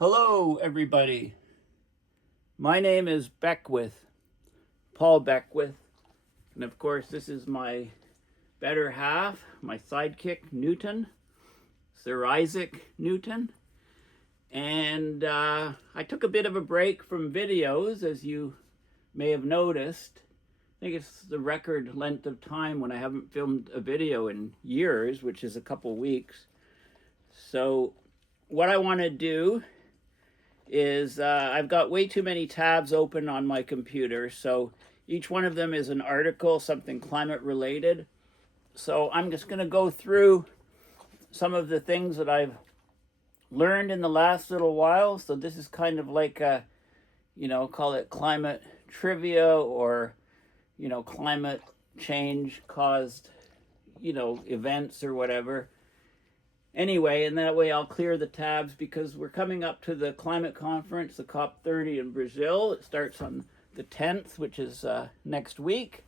Hello, everybody. My name is Beckwith, Paul Beckwith, and of course, this is my better half, my sidekick, Newton, Sir Isaac Newton. And I took a bit of a break from videos, as you may have noticed. I think it's the record length of time when I haven't filmed a video in years, which is a couple weeks. So, what I want to do is I've got way too many tabs open on my computer, so each one of them is an article, something climate related. So I'm just going to go through some of the things that I've learned in the last little while. So this is kind of like a, call it climate trivia, or, climate change caused, events or whatever. Anyway, and that way I'll clear the tabs because we're coming up to the climate conference, the COP30 in Brazil. It starts on the 10th, which is next week,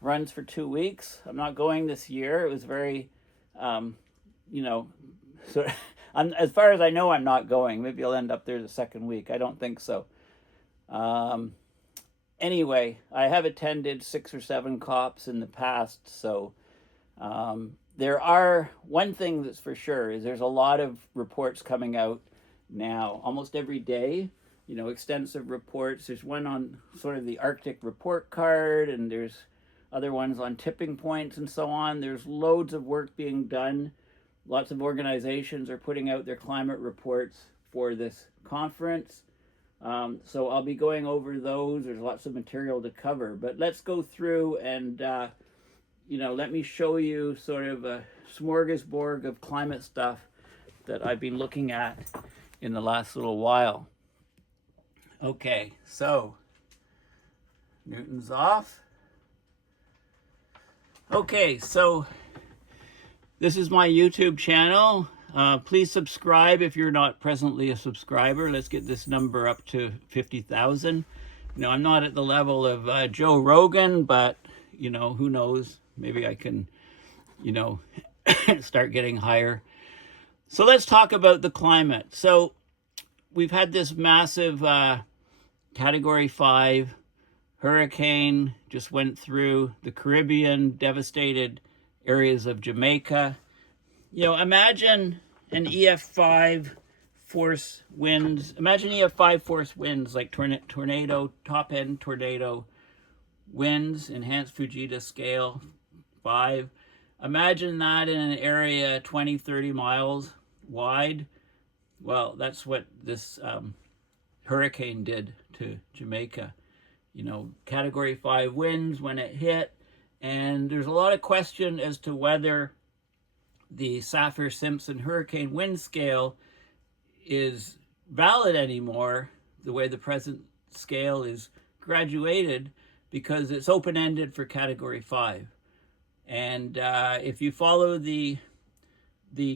runs for 2 weeks. I'm not going this year. It was very, so as far as I know, I'm not going. Maybe I'll end up there the second week. I don't think so. Anyway, I have attended 6 or 7 COPs in the past, so there are, one thing that's for sure is there's a lot of reports coming out now, almost every day, extensive reports. There's one on sort of the Arctic report card, and there's other ones on tipping points and so on. There's loads of work being done. Lots of organizations are putting out their climate reports for this conference. So I'll be going over those. There's lots of material to cover, but let's go through and let me show you sort of a smorgasbord of climate stuff that I've been looking at in the last little while. Okay, so Newton's off. Okay, so this is my YouTube channel. Please subscribe if you're not presently a subscriber. Let's get this number up to 50,000. I'm not at the level of Joe Rogan, but who knows? Maybe I can, start getting higher. So let's talk about the climate. So we've had this massive Category 5 hurricane just went through the Caribbean, devastated areas of Jamaica. Imagine an EF5 force winds. Imagine EF5 force winds like tornado, top end tornado winds, enhanced Fujita scale 5. Imagine that in an area 20, 30 miles wide. Well, that's what this hurricane did to Jamaica. Category 5 winds when it hit, and there's a lot of question as to whether the Saffir-Simpson hurricane wind scale is valid anymore, the way the present scale is graduated, because it's open-ended for Category 5. And if you follow the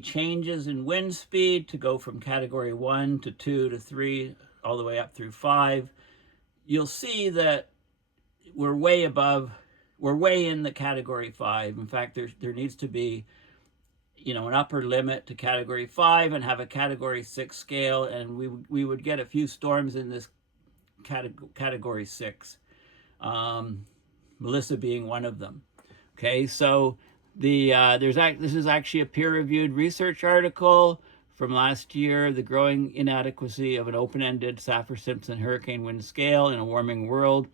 changes in wind speed to go from Category 1 to 2 to 3, all the way up through 5, you'll see that we're way in the Category 5. In fact, there needs to be, an upper limit to Category 5 and have a Category 6 scale, and we would get a few storms in this Category 6. Melissa being one of them. Okay, so this is actually a peer-reviewed research article from last year, The Growing Inadequacy of an Open-Ended Saffir-Simpson Hurricane Wind Scale in a Warming World.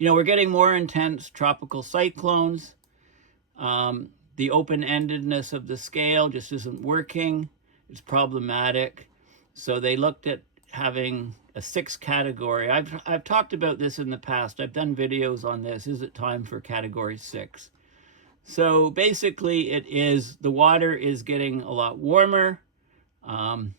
We're getting more intense tropical cyclones. The open-endedness of the scale just isn't working. It's problematic. So they looked at having a 6 category. I've talked about this in the past. I've done videos on this. Is it time for Category 6? So basically it is, the water is getting a lot warmer, and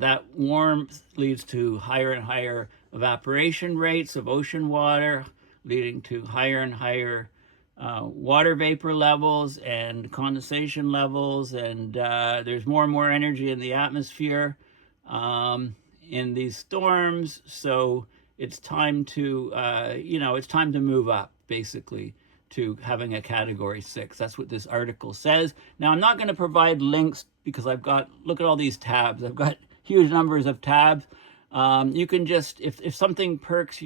that warmth leads to higher and higher evaporation rates of ocean water, leading to higher and higher water vapor levels and condensation levels, and there's more and more energy in the atmosphere in these storms. So it's time to it's time to move up, basically, to having a Category 6. That's what this article says. Now, I'm not going to provide links because look at all these tabs. I've got huge numbers of tabs. You can just, if something perks,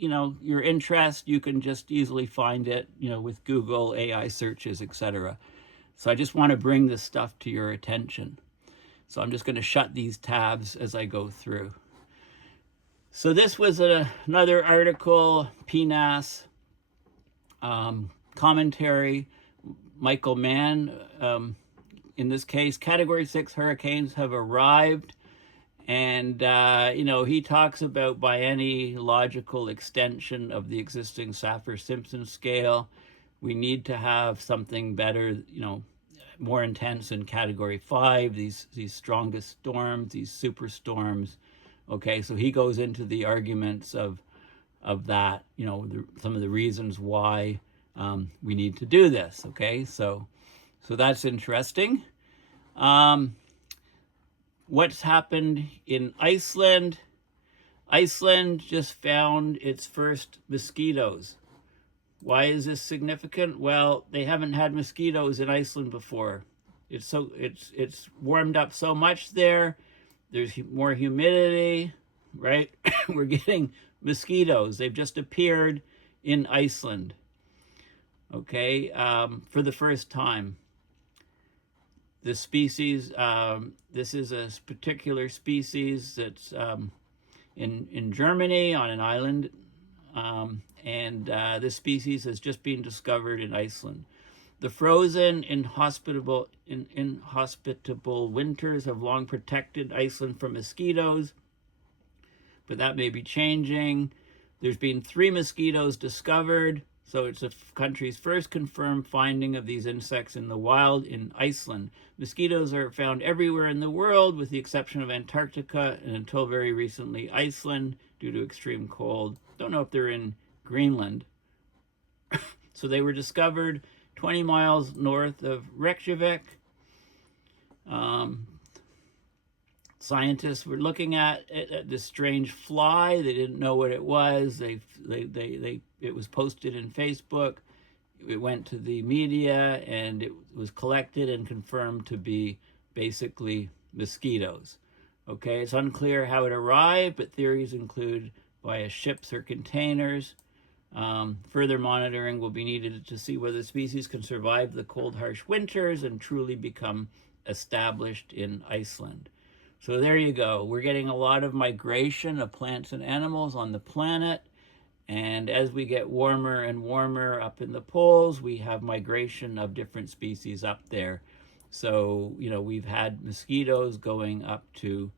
your interest, you can just easily find it, with Google, AI searches, etc. So I just want to bring this stuff to your attention. So I'm just going to shut these tabs as I go through. So this was another article, PNAS, commentary, Michael Mann. In this case, Category 6 hurricanes have arrived. And, he talks about, by any logical extension of the existing Saffir-Simpson scale, we need to have something better, more intense in Category 5, these strongest storms, these superstorms. Okay, so he goes into the arguments of that, some of the reasons why we need to do this. Okay, so that's interesting. What's happened in Iceland? Iceland just found its first mosquitoes. Why is this significant? Well, they haven't had mosquitoes in Iceland before. It's warmed up so much there. There's more humidity, right? We're getting mosquitoes. They've just appeared in Iceland, okay, for the first time. The species, this is a particular species that's in Germany on an island, and this species has just been discovered in Iceland. The frozen, inhospitable winters have long protected Iceland from mosquitoes, but that may be changing. There's been 3 mosquitoes discovered, so it's the country's first confirmed finding of these insects in the wild in Iceland. Mosquitoes are found everywhere in the world, with the exception of Antarctica and, until very recently, Iceland, due to extreme cold. Don't know if they're in Greenland. So they were discovered 20 miles north of Reykjavik. Scientists were looking at this strange fly. They didn't know what it was. It was posted in Facebook. It went to the media, and it was collected and confirmed to be basically mosquitoes. Okay, it's unclear how it arrived, but theories include via ships or containers. Further monitoring will be needed to see whether the species can survive the cold, harsh winters and truly become established in Iceland. So there you go. We're getting a lot of migration of plants and animals on the planet. And as we get warmer and warmer up in the poles, we have migration of different species up there. So, we've had mosquitoes going up to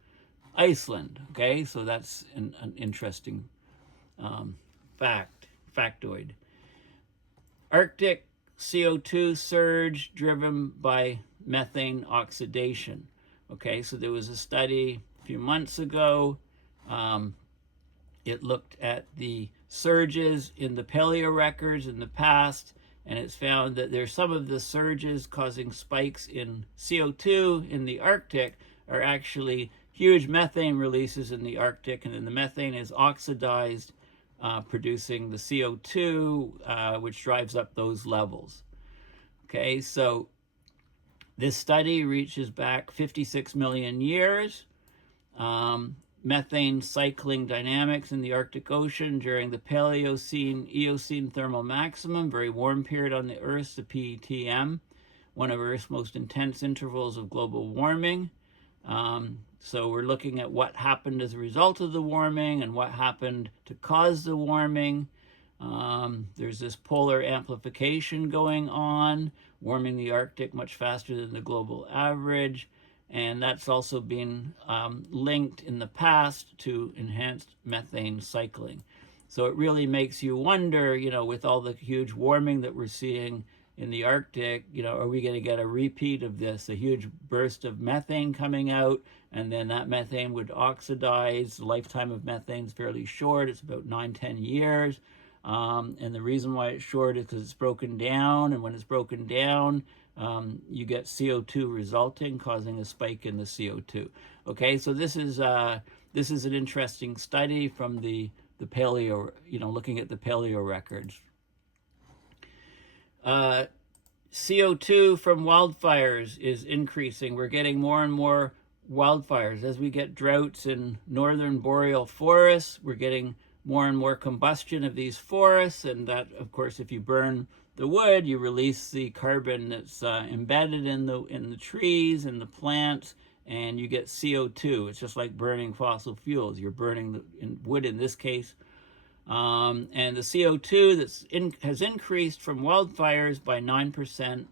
Iceland. Okay, so that's an interesting factoid. Arctic CO2 surge driven by methane oxidation. Okay, so there was a study a few months ago. It looked at the surges in the paleo records in the past, and it's found that there's some of the surges causing spikes in CO2 in the Arctic are actually huge methane releases in the Arctic, and then the methane is oxidized, producing the CO2, which drives up those levels. Okay, so this study reaches back 56 million years. Methane cycling dynamics in the Arctic Ocean during the Paleocene-Eocene thermal maximum, very warm period on the Earth, the PETM, one of Earth's most intense intervals of global warming. So we're looking at what happened as a result of the warming and what happened to cause the warming. There's this polar amplification going on, warming the Arctic much faster than the global average. And that's also been linked in the past to enhanced methane cycling. So it really makes you wonder, with all the huge warming that we're seeing in the Arctic, are we going to get a repeat of this, a huge burst of methane coming out, and then that methane would oxidize? The lifetime of methane is fairly short. It's about 9-10 years. And the reason why it's short is because it's broken down, and when it's broken down, you get CO2 resulting, causing a spike in the CO2. Okay, so this is an interesting study from the paleo, looking at the paleo records. CO2 from wildfires is increasing. We're getting more and more wildfires. As we get droughts in northern boreal forests, we're getting more and more combustion of these forests, and that, of course, if you burn the wood, you release the carbon that's embedded in the trees and the plants, and you get CO2. It's just like burning fossil fuels. You're burning wood in this case. And the CO2 has increased from wildfires by 9%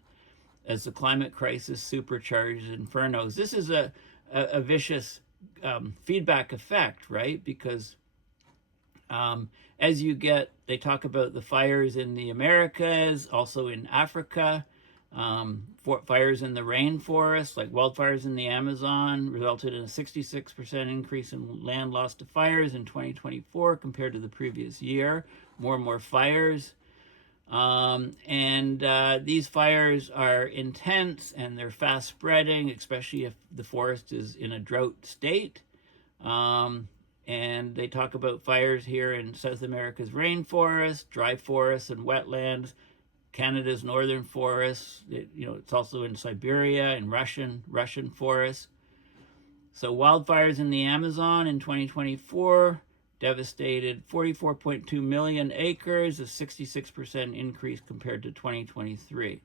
as the climate crisis supercharges infernos. This is a vicious feedback effect, right? Because as you get, they talk about the fires in the Americas, also in Africa, fires in the rainforest, like wildfires in the Amazon, resulted in a 66% increase in land lost to fires in 2024 compared to the previous year. More and more fires. These fires are intense and they're fast spreading, especially if the forest is in a drought state. And they talk about fires here in South America's rainforest, dry forests and wetlands, Canada's northern forests. It's also in Siberia and Russian forests. So wildfires in the Amazon in 2024 devastated 44.2 million acres, a 66% increase compared to 2023.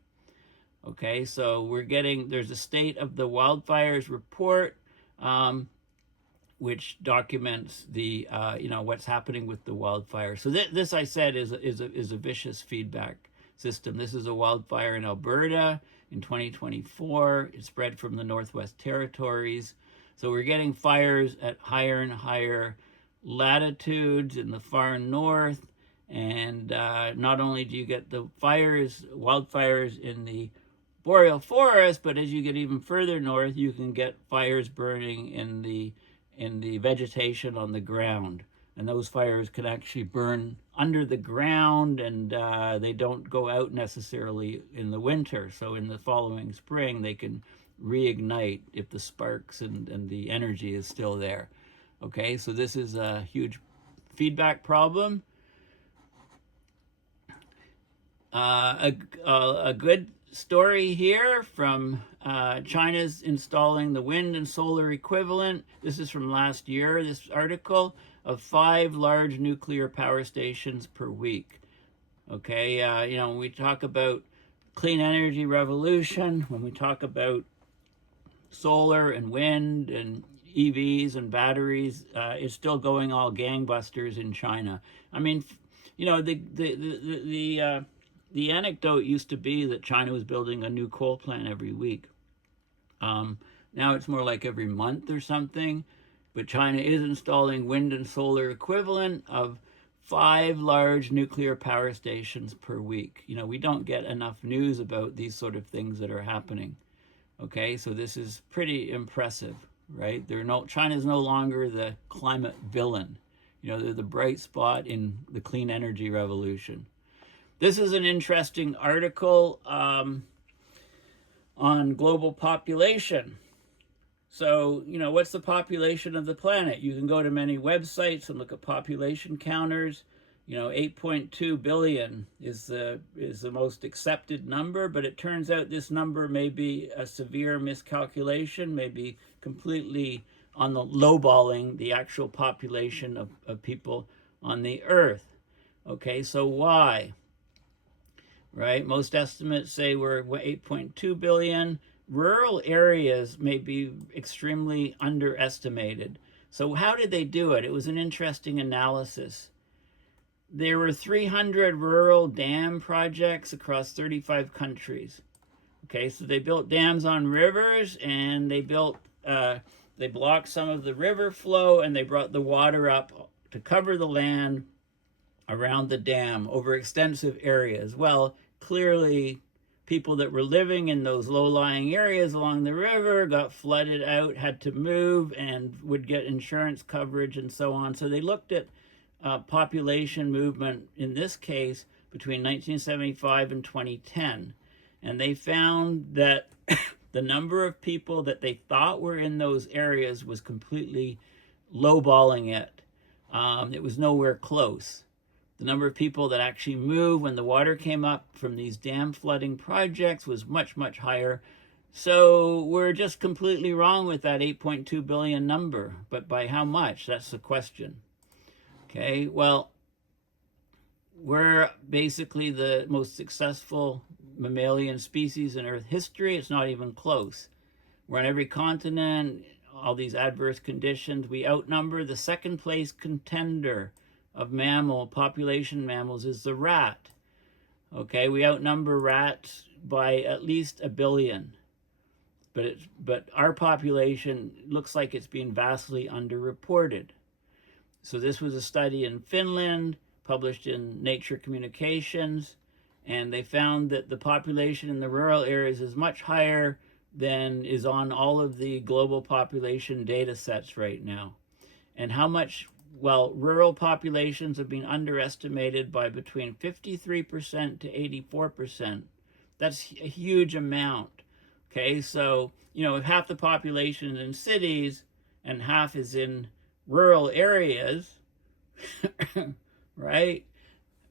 Okay, so there's a state of the wildfires report, which documents the what's happening with the wildfire. So this I said is a vicious feedback system. This is a wildfire in Alberta in 2024. It spread from the Northwest Territories. So we're getting fires at higher and higher latitudes in the far north, and not only do you get the wildfires in the boreal forest, but as you get even further north, you can get fires burning in the vegetation on the ground. And those fires can actually burn under the ground, and they don't go out necessarily in the winter. So in the following spring, they can reignite if the sparks and the energy is still there. Okay, so this is a huge feedback problem. A good story here from China's installing the wind and solar equivalent. This is from last year, this article, of 5 large nuclear power stations per week. Okay, when we talk about clean energy revolution, when we talk about solar and wind and EVs and batteries, it's still going all gangbusters in China. I mean, the anecdote used to be that China was building a new coal plant every week. Now it's more like every month or something. But China is installing wind and solar equivalent of 5 large nuclear power stations per week. We don't get enough news about these sort of things that are happening. Okay, so this is pretty impressive, right? China's no longer the climate villain. They're the bright spot in the clean energy revolution. This is an interesting article on global population. So, what's the population of the planet? You can go to many websites and look at population counters. 8.2 billion is the most accepted number, but it turns out this number may be a severe miscalculation, may be completely on the lowballing the actual population of people on the earth. Okay, so why? Right, most estimates say we're 8.2 billion. Rural areas may be extremely underestimated. So how did they do it? It was an interesting analysis. There were 300 rural dam projects across 35 countries. Okay, so they built dams on rivers, and they blocked some of the river flow, and they brought the water up to cover the land around the dam over extensive areas. Well, clearly, people that were living in those low-lying areas along the river got flooded out, had to move, and would get insurance coverage and so on. So they looked at population movement, in this case, between 1975 and 2010. And they found that the number of people that they thought were in those areas was completely lowballing it. It was nowhere close. The number of people that actually moved when the water came up from these dam flooding projects was much, much higher. So we're just completely wrong with that 8.2 billion number. But by how much? That's the question. Okay, well, we're basically the most successful mammalian species in Earth history. It's not even close. We're on every continent, all these adverse conditions. We outnumber. The second place contender of population mammals is the rat. Okay, we outnumber rats by at least 1 billion. But our population looks like it's being vastly underreported. So this was a study in Finland, published in Nature Communications, and they found that the population in the rural areas is much higher than is on all of the global population data sets right now. And how much, well, rural populations have been underestimated by between 53% to 84%. That's a huge amount. Okay, so, if half the population is in cities and half is in rural areas, right?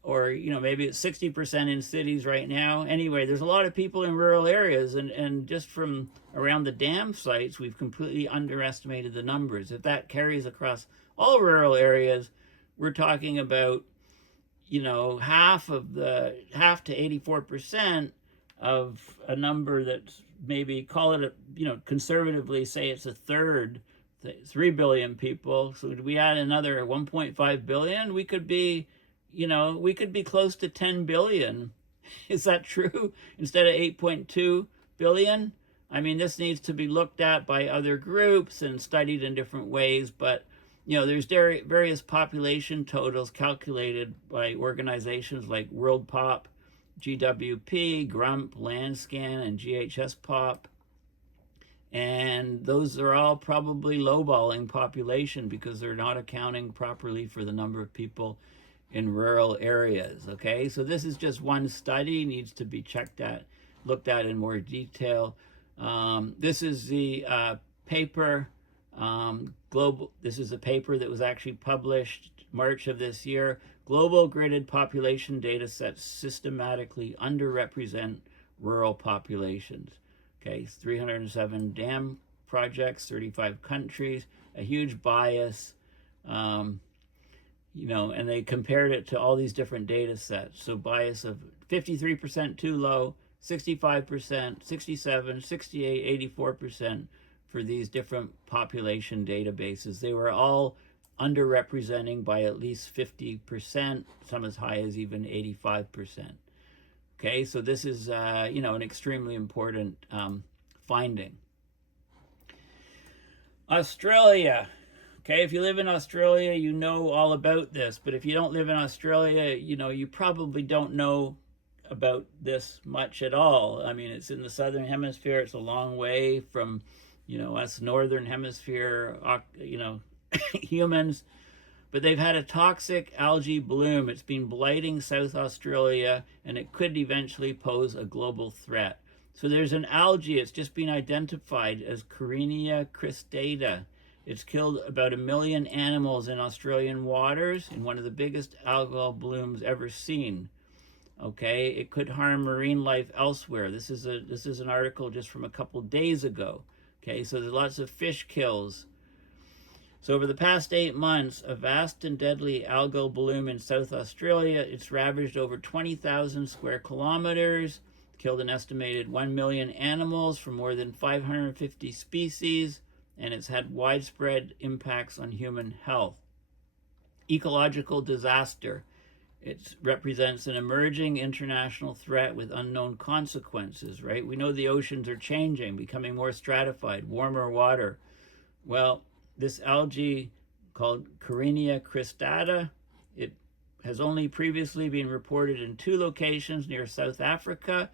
Or, maybe it's 60% in cities right now. Anyway, there's a lot of people in rural areas, and just from around the dam sites, we've completely underestimated the numbers. If that carries across all rural areas, we're talking about, half to 84% of a number that's maybe, call it conservatively say it's a third, 3 billion people. So we add another 1.5 billion, we could be close to 10 billion. Is that true? Instead of 8.2 billion? I mean, this needs to be looked at by other groups and studied in different ways, but there's various population totals calculated by organizations like World Pop, GWP, Grump, Landscan, and GHS Pop. And those are all probably lowballing population because they're not accounting properly for the number of people in rural areas. Okay, so this is just one study, needs to be looked at in more detail. This is the paper, this is a paper that was actually published March of this year. Global gridded population data sets systematically underrepresent rural populations. Okay, 307 dam projects, 35 countries, a huge bias, and they compared it to all these different data sets. So bias of 53% too low, 65%, 67, 68, 84% for these different population databases. They were all underrepresenting by at least 50%, some as high as even 85%. Okay, so this is, an extremely important finding. Australia. Okay, if you live in Australia, you know all about this. But if you don't live in Australia, you probably don't know about this much at all. I mean, it's in the southern hemisphere. It's a long way from, us northern hemisphere, humans. But they've had a toxic algae bloom. It's been blighting South Australia, and it could eventually pose a global threat. So there's an algae. It's just been identified as Carenia cristata. It's killed about 1 million animals in Australian waters in one of the biggest algal blooms ever seen. Okay, it could harm marine life elsewhere. This is an article just from a couple days ago. Okay, so there's lots of fish kills. So over the past 8 months, a vast and deadly algal bloom in South Australia. It's ravaged over 20,000 square kilometers, killed an estimated 1 million animals from more than 550 species, and it's had widespread impacts on human health. Ecological disaster. It represents an emerging international threat with unknown consequences, right? We know the oceans are changing, becoming more stratified, warmer water. Well, this algae called Carenia cristata, it has only previously been reported in 2 locations near South Africa.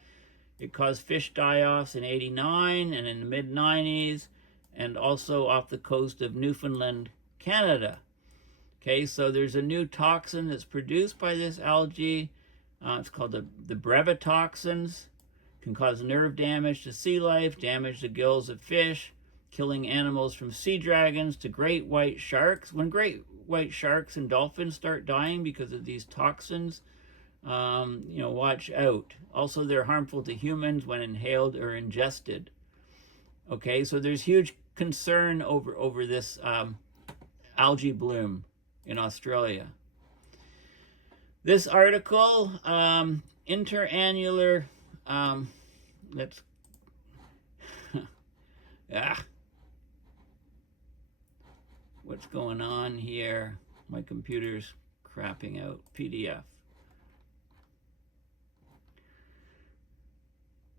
It caused fish die-offs in '89 and in the mid-'90s, and also off the coast of Newfoundland, Canada. Okay, so there's a new toxin that's produced by this algae. It's called the brevetoxins. It can cause nerve damage to sea life, damage the gills of fish, killing animals from sea dragons to great white sharks. When great white sharks and dolphins start dying because of these toxins, watch out. Also, they're harmful to humans when inhaled or ingested. Okay, so there's huge concern over this algae bloom in Australia. This article, interannular, let's, what's going on here? My computer's crapping out. PDF.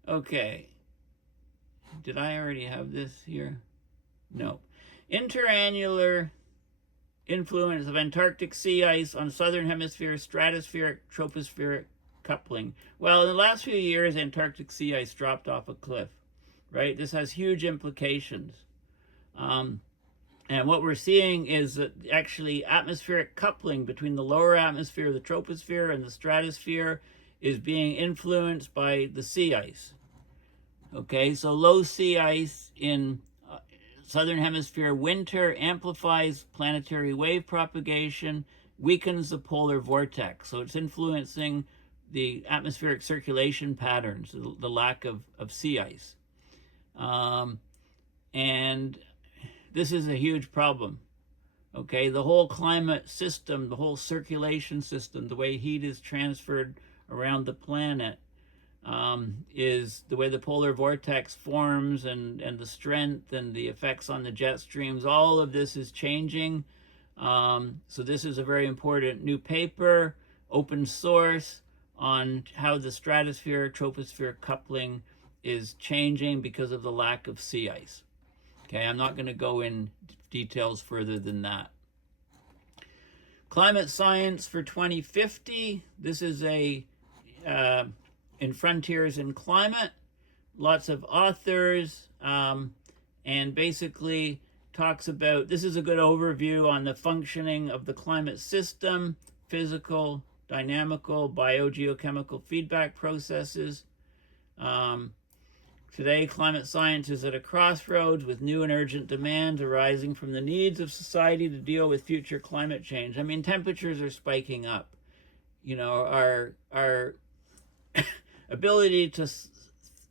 Okay. Did I already have this here? No. Interannular influence of Antarctic sea ice on southern hemisphere stratospheric tropospheric coupling. Well, in the last few years, Antarctic sea ice dropped off a cliff, right? This has huge implications. And what we're seeing is that actually atmospheric coupling between the lower atmosphere, the troposphere, and the stratosphere is being influenced by the sea ice. Okay, so low sea ice in southern hemisphere winter amplifies planetary wave propagation, weakens the polar vortex. So it's influencing the atmospheric circulation patterns, the lack of sea ice. And this is a huge problem. Okay, the whole climate system, the whole circulation system, the way heat is transferred around the planet, is the way the polar vortex forms and the strength and the effects on the jet streams. All of this is changing. So this is a very important new paper, open source, on how the stratosphere troposphere coupling is changing because of the lack of sea ice. Okay, I'm not going to go in details further than that. Climate science for 2050. This is a in Frontiers in Climate. Lots of authors, and basically talks about, this is a good overview on the functioning of the climate system, physical, dynamical, biogeochemical feedback processes. Today, climate science is at a crossroads with new and urgent demands arising from the needs of society to deal with future climate change. I mean, temperatures are spiking up. You know, our ability to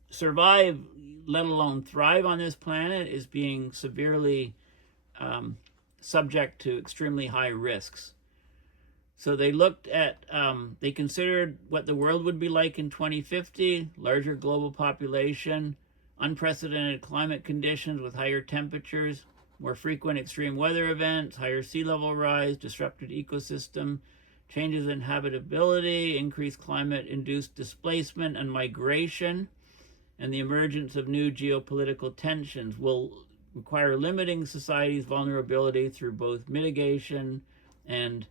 survive, let alone thrive on this planet, is being severely subject to extremely high risks. So they looked at, they considered what the world would be like in 2050, larger global population, unprecedented climate conditions with higher temperatures, more frequent extreme weather events, higher sea level rise, disrupted ecosystem, changes in habitability, increased climate-induced displacement and migration, and the emergence of new geopolitical tensions will require limiting society's vulnerability through both mitigation and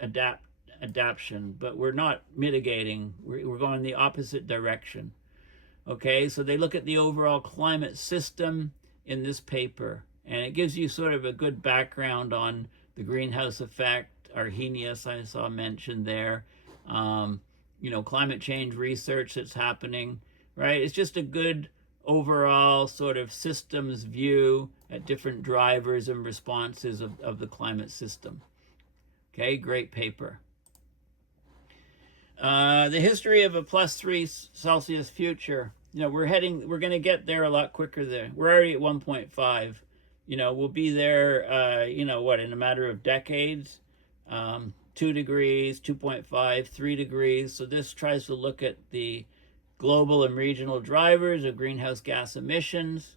adaptation. But we're not mitigating, we're going the opposite direction. Okay, so they look at the overall climate system in this paper, and it gives you sort of a good background on the greenhouse effect, Arrhenius I saw mentioned there, you know, climate change research that's happening, right? It's just a good overall sort of systems view at different drivers and responses of the climate system. Okay, great paper. The history of a +3 Celsius future. You know, we're going to get there a lot quicker there. We're already at 1.5. You know, we'll be there, you know, what, in a matter of decades? 2 degrees, 2.5, 3 degrees. So this tries to look at the global and regional drivers of greenhouse gas emissions,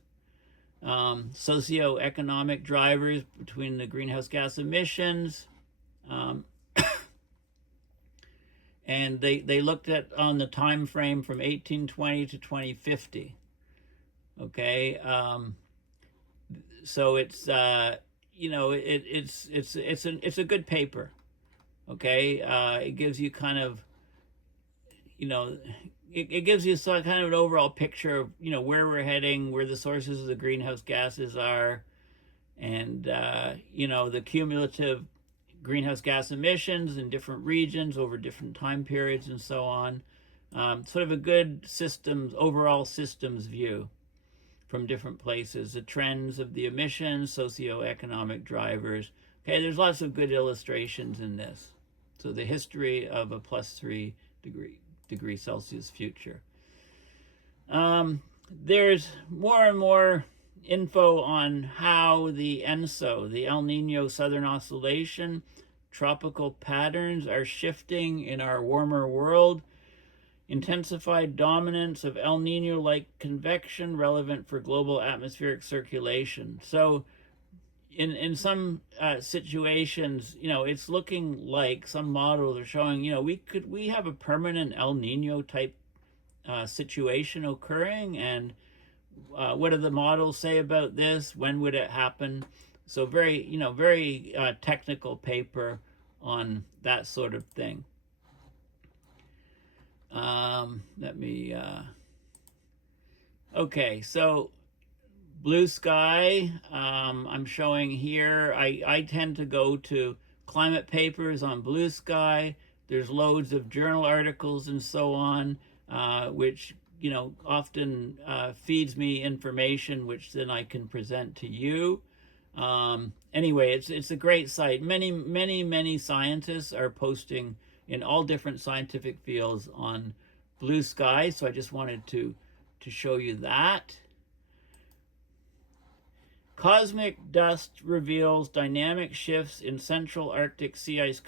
socioeconomic drivers between the greenhouse gas emissions, and they looked at on the time frame from 1820 to 2050. Okay, so it's you know, it's a good paper. Okay, it gives you kind of, you know, it gives you some kind of an overall picture of, you know, where we're heading, where the sources of the greenhouse gases are, and you know, the cumulative greenhouse gas emissions in different regions over different time periods and so on. Sort of a good systems, overall systems view from different places, the trends of the emissions, socioeconomic drivers. Okay, there's lots of good illustrations in this. So the history of a +3 degree Celsius future. There's more and more info on how the ENSO, the El Nino Southern Oscillation, tropical patterns are shifting in our warmer world. Intensified dominance of El Nino-like convection relevant for global atmospheric circulation. So in some situations, it's looking like some models are showing, we have a permanent El Nino type situation occurring, and what do the models say about this? When would it happen? So very technical paper on that sort of thing. Okay, so blue sky, I'm showing here. I tend to go to climate papers on blue sky. There's loads of journal articles and so on, which often feeds me information which then I can present to you. Anyway, it's a great site. Many scientists are posting in all different scientific fields on blue sky, so I just wanted to show you that. Cosmic dust reveals dynamic shifts in central Arctic sea ice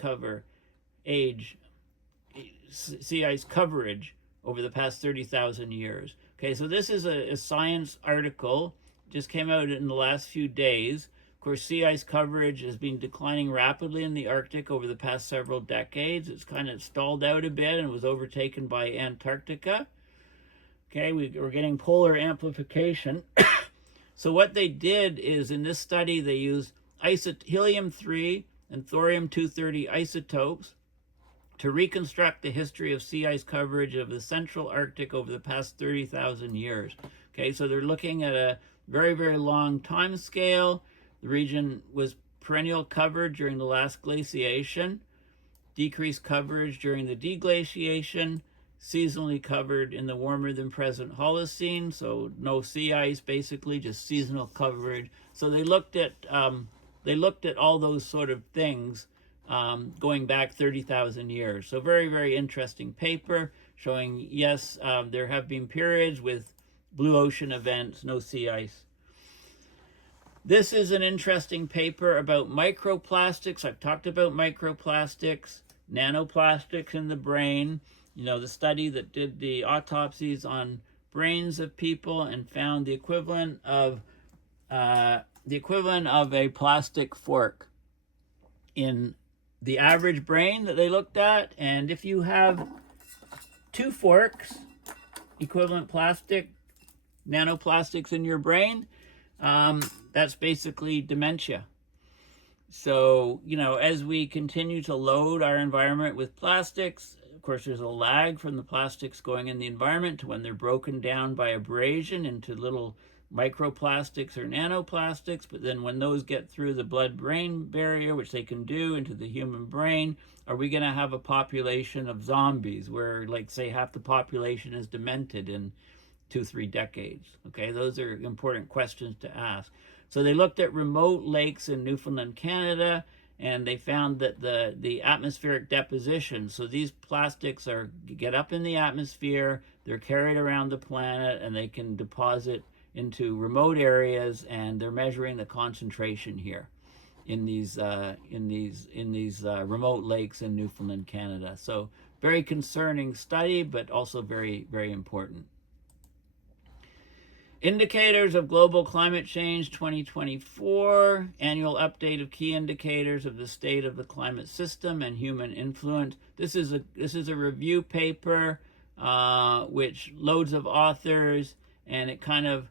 sea ice coverage over the past 30,000 years. Okay, so this is a science article, just came out in the last few days. Of course, sea ice coverage has been declining rapidly in the Arctic over the past several decades. It's kind of stalled out a bit and was overtaken by Antarctica. Okay, we're getting polar amplification. So what they did is, in this study, they used helium-3 and thorium-230 isotopes to reconstruct the history of sea ice coverage of the central Arctic over the past 30,000 years. Okay, so they're looking at a very long time scale. The region was perennial covered during the last glaciation, decreased coverage during the deglaciation, seasonally covered in the warmer than present Holocene, so no sea ice, basically just seasonal coverage. So they looked at all those sort of things going back 30,000 years. So very interesting paper showing, yes, there have been periods with blue ocean events, no sea ice. This is an interesting paper about microplastics. I've talked about microplastics, nanoplastics in the brain. The study that did the autopsies on brains of people and found the equivalent of a plastic fork in the average brain that they looked at. And if you have two forks, equivalent plastic, nanoplastics in your brain, that's basically dementia. So, as we continue to load our environment with plastics, of course, there's a lag from the plastics going in the environment to when they're broken down by abrasion into little microplastics or nanoplastics. But then when those get through the blood-brain barrier, which they can do, into the human brain, are we going to have a population of zombies where, like, say, half the population is demented in 2-3 decades? Okay, those are important questions to ask. So they looked at remote lakes in Newfoundland, Canada, and they found that the atmospheric deposition, so these plastics get up in the atmosphere, they're carried around the planet, and they can deposit into remote areas, and they're measuring the concentration here in these remote lakes in Newfoundland, Canada. So very concerning study, but also very important. Indicators of Global Climate Change 2024, annual update of key indicators of the state of the climate system and human influence. This is a review paper, which loads of authors, and it kind of,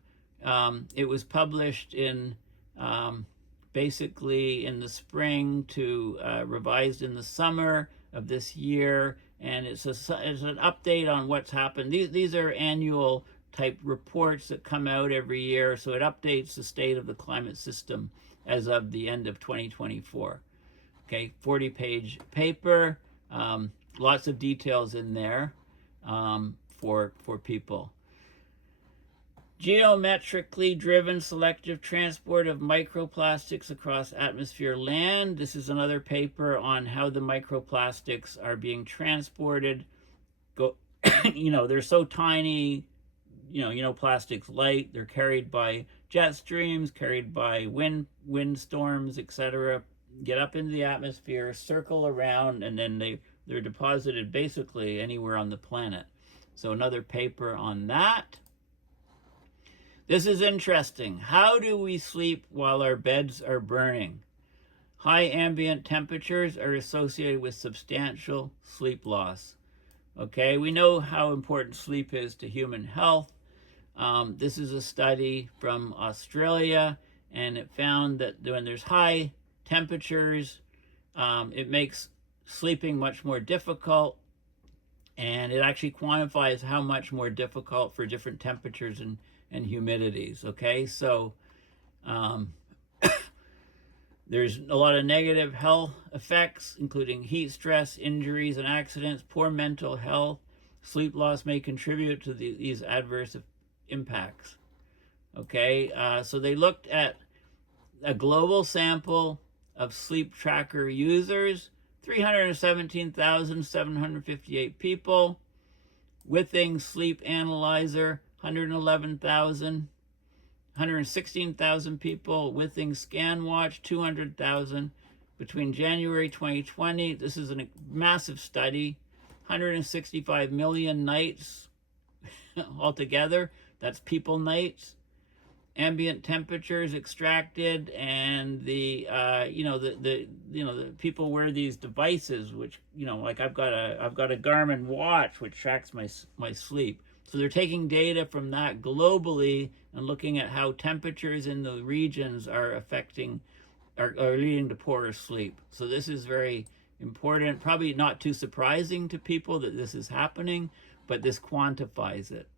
it was published in, basically in the spring to revised in the summer of this year, and it's an update on what's happened. These are annual type reports that come out every year, so it updates the state of the climate system as of the end of 2024. Okay, 40-page paper, lots of details in there for people. Geometrically driven selective transport of microplastics across atmosphere land. This is another paper on how the microplastics are being transported. They're so tiny, plastic's light. They're carried by jet streams carried by windstorms, etc., get up into the atmosphere, circle around, and then they're deposited basically anywhere on the planet. So another paper on that. This is interesting. How do we sleep while our beds are burning? High ambient temperatures are associated with substantial sleep loss. Okay, we know how important sleep is to human health. This is a study from Australia, and it found that when there's high temperatures, it makes sleeping much more difficult, and it actually quantifies how much more difficult for different temperatures and humidities. Okay, so there's a lot of negative health effects, including heat stress, injuries, and accidents, poor mental health. Sleep loss may contribute to these adverse impacts. Okay, so they looked at a global sample of sleep tracker users, 317,758 people. Withings Sleep Analyzer, 116,000 people. Withings ScanWatch, 200,000. Between January 2020, this is a massive study, 165 million nights altogether. That's people nights. Ambient temperatures extracted, and the people wear these devices, which, like I've got a Garmin watch which tracks my sleep. So they're taking data from that globally and looking at how temperatures in the regions are leading to poorer sleep. So this is very important. Probably not too surprising to people that this is happening, but this quantifies it.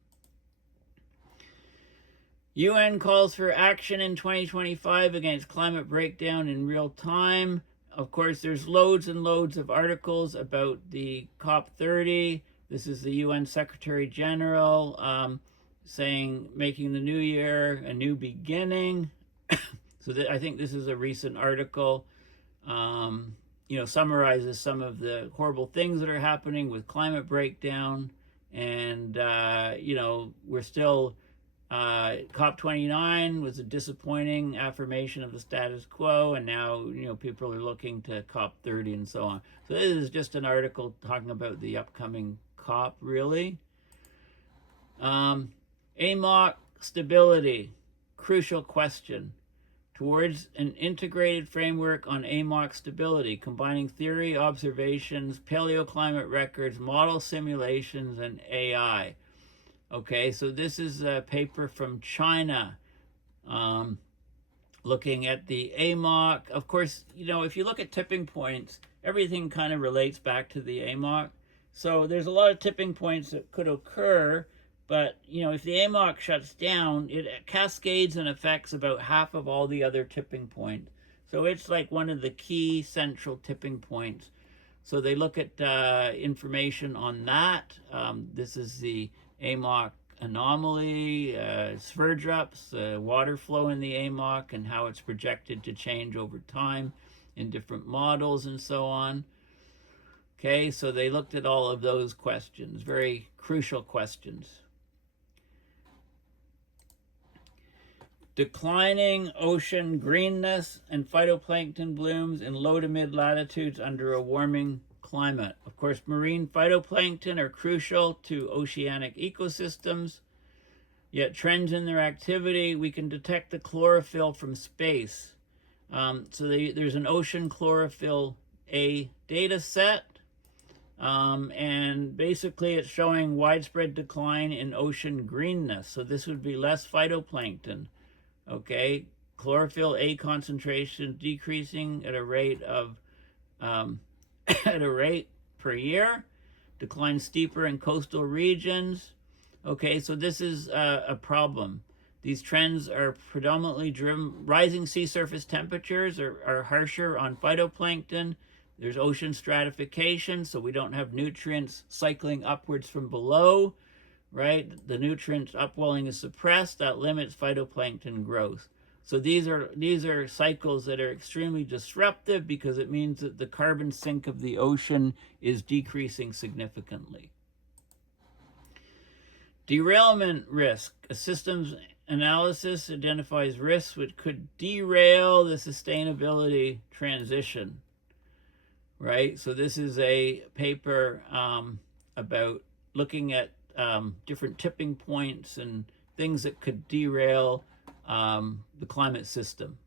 UN calls for action in 2025 against climate breakdown in real time. Of course, there's loads and loads of articles about the COP30. This is the UN Secretary General saying, making the new year a new beginning. So I think this is a recent article, summarizes some of the horrible things that are happening with climate breakdown. And, we're still... COP29 was a disappointing affirmation of the status quo, and now people are looking to COP30 and so on. So this is just an article talking about the upcoming COP, really. AMOC stability, crucial question. Towards an integrated framework on AMOC stability, combining theory, observations, paleoclimate records, model simulations, and AI. Okay, so this is a paper from China looking at the AMOC. Of course, if you look at tipping points, everything kind of relates back to the AMOC. So there's a lot of tipping points that could occur, but, if the AMOC shuts down, it cascades and affects about half of all the other tipping points. So it's like one of the key central tipping points. So they look at information on that. This is the AMOC anomaly, Sverdrups, water flow in the AMOC, and how it's projected to change over time in different models and so on. Okay, so they looked at all of those questions, very crucial questions. Declining ocean greenness and phytoplankton blooms in low to mid latitudes under a warming climate. Of course, marine phytoplankton are crucial to oceanic ecosystems, yet trends in their activity, we can detect the chlorophyll from space. There's an ocean chlorophyll A data set, and basically it's showing widespread decline in ocean greenness. So this would be less phytoplankton. Okay, chlorophyll A concentration decreasing at a rate of per year, decline steeper in coastal regions. Okay, so this is a problem. These trends are predominantly driven, rising sea surface temperatures are harsher on phytoplankton. There's ocean stratification, so we don't have nutrients cycling upwards from below, right? The nutrients upwelling is suppressed, that limits phytoplankton growth. So these are cycles that are extremely disruptive because it means that the carbon sink of the ocean is decreasing significantly. Derailment risk. A system's analysis identifies risks which could derail the sustainability transition, right? So this is a paper about looking at different tipping points and things that could derail the climate system.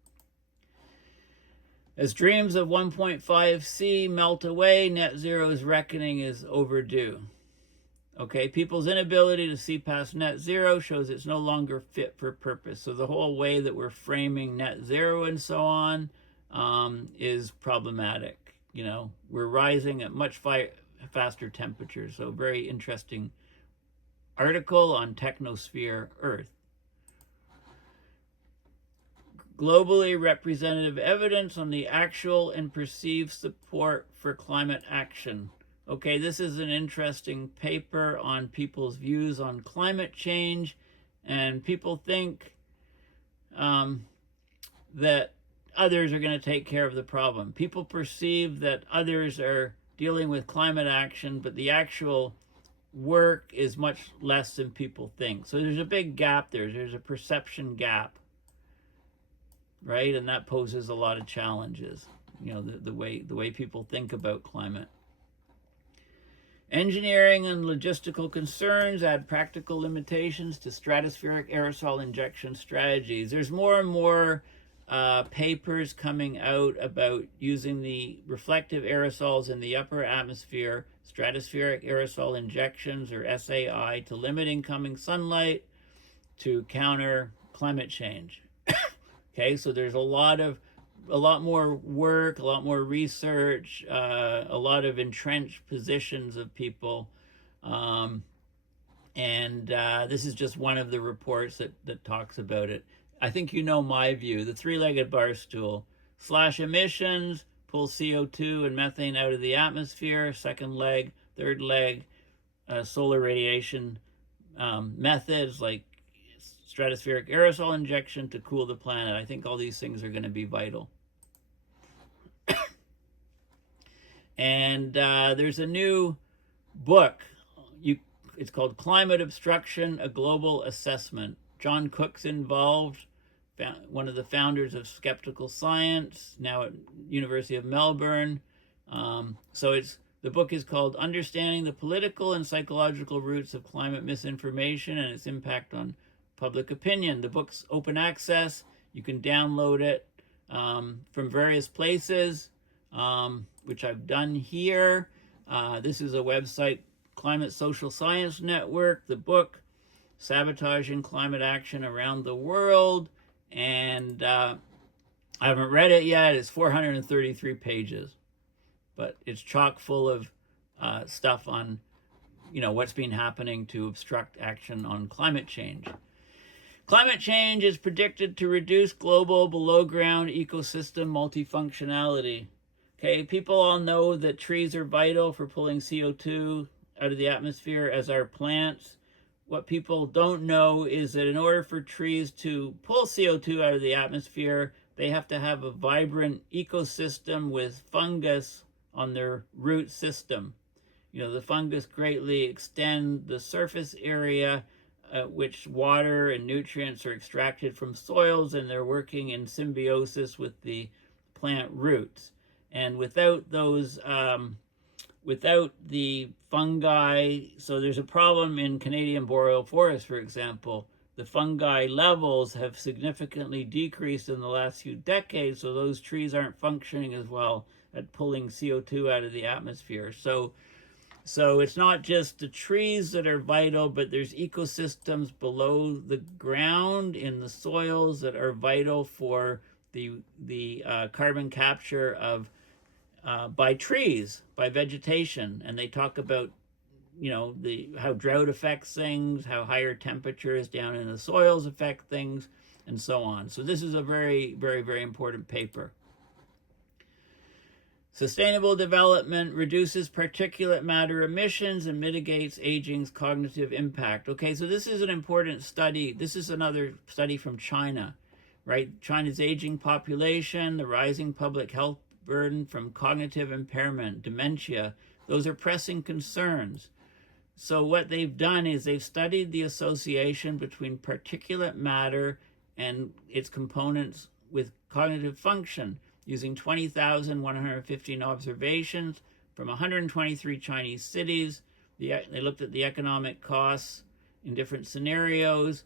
As dreams of 1.5C melt away, net zero's reckoning is overdue. Okay, people's inability to see past net zero shows it's no longer fit for purpose. So the whole way that we're framing net zero and so on is problematic. You know, we're rising at much faster temperatures. So very interesting article on Technosphere Earth. Globally representative evidence on the actual and perceived support for climate action. Okay, this is an interesting paper on people's views on climate change, and people think that others are going to take care of the problem. People perceive that others are dealing with climate action, but the actual work is much less than people think. So there's a big gap there. There's a perception gap, right? And that poses a lot of challenges, you know, the way people think about climate. Engineering and logistical concerns add practical limitations to stratospheric aerosol injection strategies. There's more and more papers coming out about using the reflective aerosols in the upper atmosphere, stratospheric aerosol injections, or SAI, to limit incoming sunlight to counter climate change. Okay, so there's a lot more work, a lot more research, a lot of entrenched positions of people. This is just one of the reports that talks about it. I think you know my view. The three-legged bar stool. Slash emissions, pull CO2 and methane out of the atmosphere. Second leg. Third leg, solar radiation methods like stratospheric aerosol injection to cool the planet. I think all these things are going to be vital. And there's a new book. It's called Climate Obstruction, A Global Assessment. John Cook's involved, one of the founders of Skeptical Science, now at University of Melbourne. The book is called Understanding the Political and Psychological Roots of Climate Misinformation and Its Impact on Public Opinion. The book's open access. You can download it from various places, which I've done here. This is a website, Climate Social Science Network. The book, Sabotaging Climate Action Around the World. And I haven't read it yet. It's 433 pages. But it's chock full of stuff on, you know, what's been happening to obstruct action on climate change. Climate change is predicted to reduce global below-ground ecosystem multifunctionality. Okay, people all know that trees are vital for pulling CO2 out of the atmosphere, as are plants. What people don't know is that in order for trees to pull CO2 out of the atmosphere, they have to have a vibrant ecosystem with fungus on their root system. You know, the fungus greatly extend the surface area which water and nutrients are extracted from soils, and they're working in symbiosis with the plant roots. And without those, without the fungi, so there's a problem in Canadian boreal forests, for example. The fungi levels have significantly decreased in the last few decades, so those trees aren't functioning as well at pulling CO2 out of the atmosphere. So it's not just the trees that are vital, but there's ecosystems below the ground in the soils that are vital for the carbon capture of by trees, by vegetation. And they talk about, you know, how drought affects things, how higher temperatures down in the soils affect things, and so on. So this is a very, very, very important paper. Sustainable development reduces particulate matter emissions and mitigates aging's cognitive impact. Okay, so this is an important study. This is another study from China, right? China's aging population, the rising public health burden from cognitive impairment, dementia. Those are pressing concerns. So what they've done is they've studied the association between particulate matter and its components with cognitive function using 20,115 observations from 123 Chinese cities. They looked at the economic costs in different scenarios.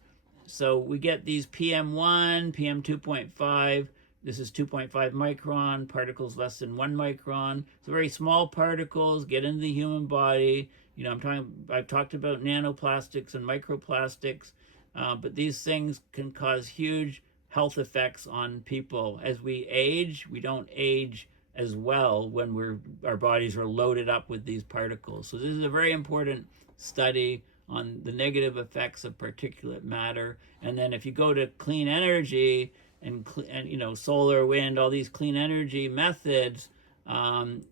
So we get these PM1, PM2.5. This is 2.5 micron, particles less than 1 micron. So very small particles get into the human body. You know, I've talked about nanoplastics and microplastics, but these things can cause huge health effects on people. As we age, we don't age as well when our bodies are loaded up with these particles. So this is a very important study on the negative effects of particulate matter. And then if you go to clean energy and you know, solar, wind, all these clean energy methods,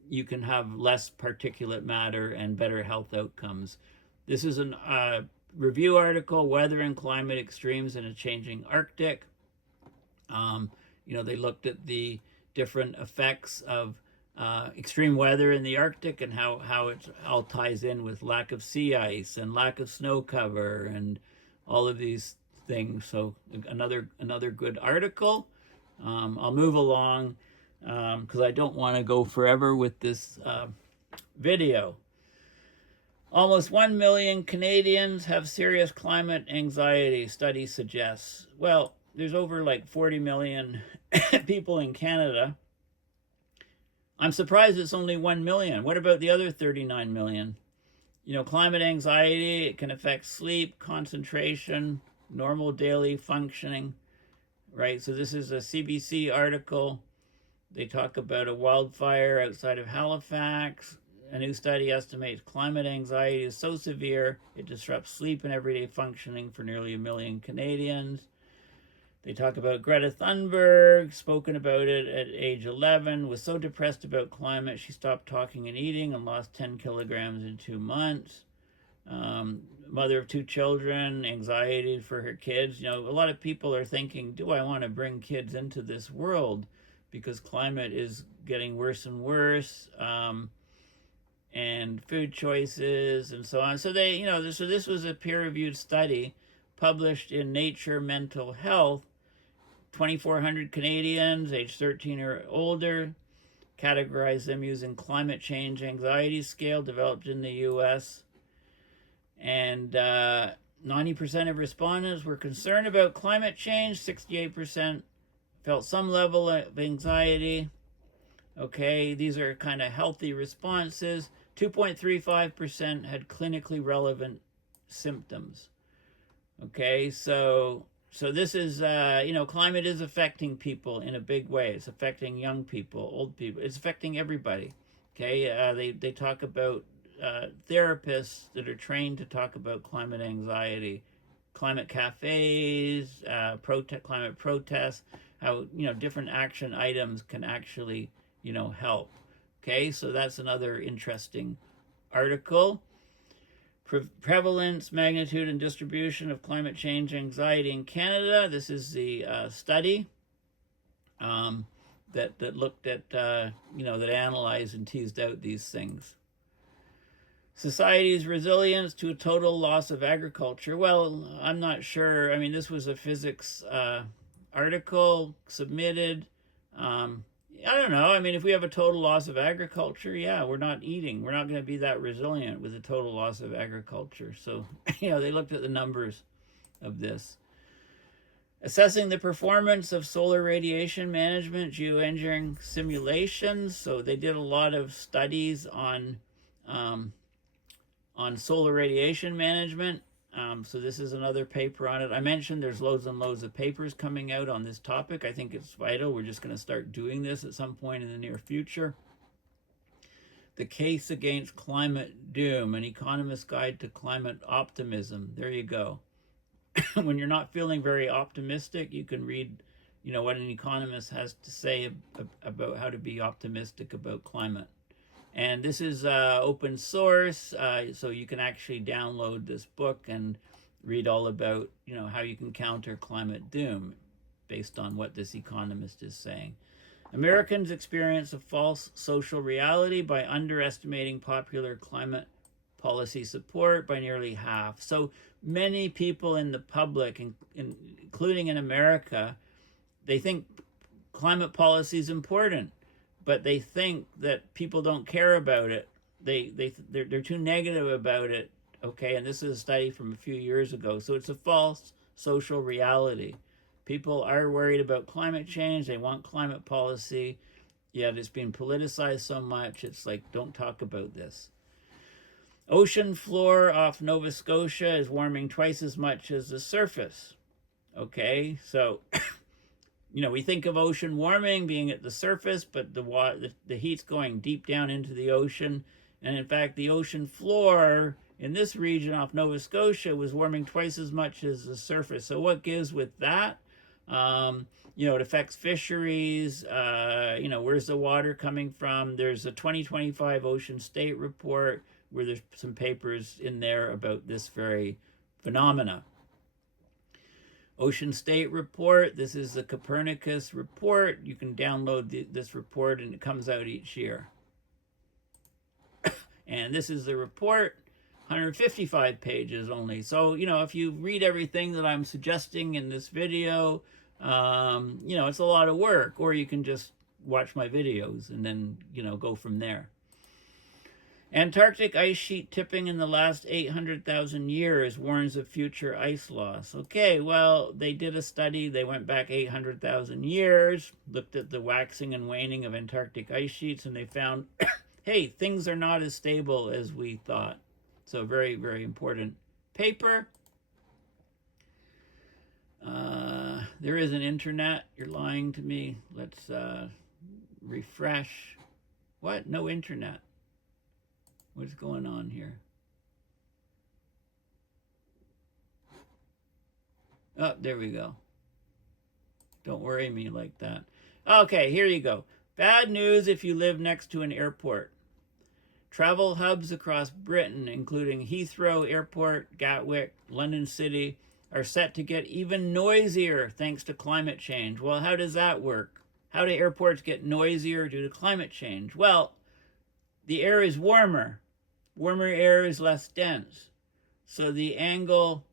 you can have less particulate matter and better health outcomes. This is a review article, Weather and Climate Extremes in a Changing Arctic. You know, they looked at the different effects of extreme weather in the Arctic and how it all ties in with lack of sea ice and lack of snow cover and all of these things. So another good article. I'll move along because I don't want to go forever with this video. Almost 1 million Canadians have serious climate anxiety, study suggests. Well, there's over like 40 million people in Canada. I'm surprised it's only 1 million. What about the other 39 million? You know, climate anxiety, it can affect sleep, concentration, normal daily functioning, right? So this is a CBC article. They talk about a wildfire outside of Halifax. A new study estimates climate anxiety is so severe it disrupts sleep and everyday functioning for nearly 1 million Canadians. They talk about Greta Thunberg, spoken about it at age 11, was so depressed about climate she stopped talking and eating and lost 10 kilograms in 2 months. Mother of 2 children, anxiety for her kids. You know, a lot of people are thinking, do I want to bring kids into this world? Because climate is getting worse and worse, and food choices and so on. So they, you know, so this was a peer-reviewed study published in Nature Mental Health. 2,400 Canadians aged 13 or older, categorized them using climate change anxiety scale developed in the US. And 90% of respondents were concerned about climate change. 68% felt some level of anxiety. Okay, these are kind of healthy responses. 2.35% had clinically relevant symptoms. Okay, so this is, you know, climate is affecting people in a big way. It's affecting young people, old people. It's affecting everybody. Okay, they talk about therapists that are trained to talk about climate anxiety, climate cafes, climate protests, how, you know, different action items can actually, you know, help. Okay, so that's another interesting article. Prevalence, magnitude, and distribution of climate change anxiety in Canada. This is the study that looked at, you know, that analyzed and teased out these things. Society's resilience to a total loss of agriculture. Well, I'm not sure. I mean, this was a physics article submitted. I don't know. I mean, if we have a total loss of agriculture, yeah, we're not eating. We're not going to be that resilient with a total loss of agriculture. So, you know, they looked at the numbers of this. Assessing the performance of solar radiation management, geoengineering simulations. So they did a lot of studies on solar radiation management. So this is another paper on it. I mentioned there's loads and loads of papers coming out on this topic. I think it's vital. We're just going to start doing this at some point in the near future. The Case Against Climate Doom, an economist's guide to climate optimism. There you go. When you're not feeling very optimistic, you can read, you know, what an economist has to say about how to be optimistic about climate. And this is open source, so you can actually download this book and read all about, you know, how you can counter climate doom based on what this economist is saying. Americans experience a false social reality by underestimating popular climate policy support by nearly half. So many people in the public, including in America, they think climate policy is important, but they think that people don't care about it. They're too negative about it. Okay, and this is a study from a few years ago. So it's a false social reality. People are worried about climate change. They want climate policy, yet it's being politicized so much. It's like, don't talk about this. Ocean floor off Nova Scotia is warming twice as much as the surface. Okay, so we think of ocean warming being at the surface, but the heat's going deep down into the ocean. And in fact, the ocean floor in this region off Nova Scotia was warming twice as much as the surface. So what gives with that? It affects fisheries. Where's the water coming from? There's a 2025 Ocean State report where there's some papers in there about this very phenomena. Ocean State report. This is the Copernicus report. You can download this report, and it comes out each year. And this is the report, 155 pages only. So, if you read everything that I'm suggesting in this video, it's a lot of work. Or you can just watch my videos and then, go from there. Antarctic ice sheet tipping in the last 800,000 years warns of future ice loss. Okay, well, they did a study. They went back 800,000 years, looked at the waxing and waning of Antarctic ice sheets, and they found, hey, things are not as stable as we thought. So very, very important paper. There is an internet. You're lying to me. Let's refresh. What? No internet. What's going on here? Oh, there we go. Don't worry me like that. Okay, here you go. Bad news if you live next to an airport. Travel hubs across Britain, including Heathrow Airport, Gatwick, London City, are set to get even noisier thanks to climate change. Well, how does that work? How do airports get noisier due to climate change? Well, the air is warmer. Warmer air is less dense. So the angle,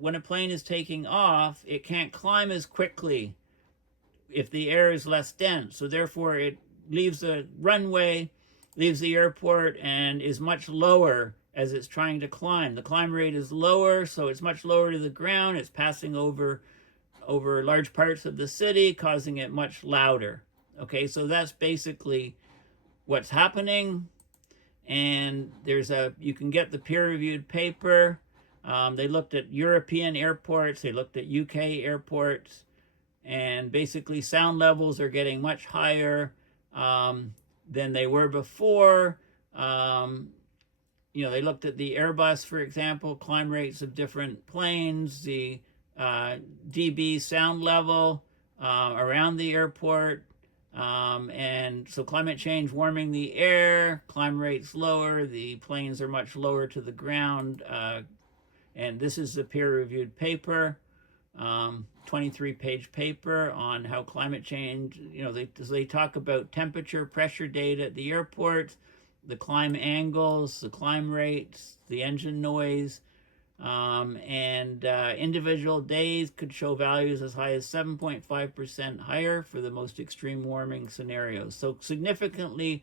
when a plane is taking off, it can't climb as quickly if the air is less dense. So therefore, it leaves the runway, leaves the airport, and is much lower as it's trying to climb. The climb rate is lower, so it's much lower to the ground. It's passing over large parts of the city, causing it much louder. Okay, so that's basically what's happening. And you can get the peer-reviewed paper. They looked at European airports, they looked at UK airports, and basically sound levels are getting much higher than they were before. They looked at the Airbus, for example, climb rates of different planes, the dB sound level around the airport. And so climate change warming the air, climb rates lower, the planes are much lower to the ground. And this is the peer-reviewed paper, 23-page paper on how climate change, they talk about temperature, pressure data at the airport, the climb angles, the climb rates, the engine noise, and individual days could show values as high as 7.5% higher for the most extreme warming scenarios. So significantly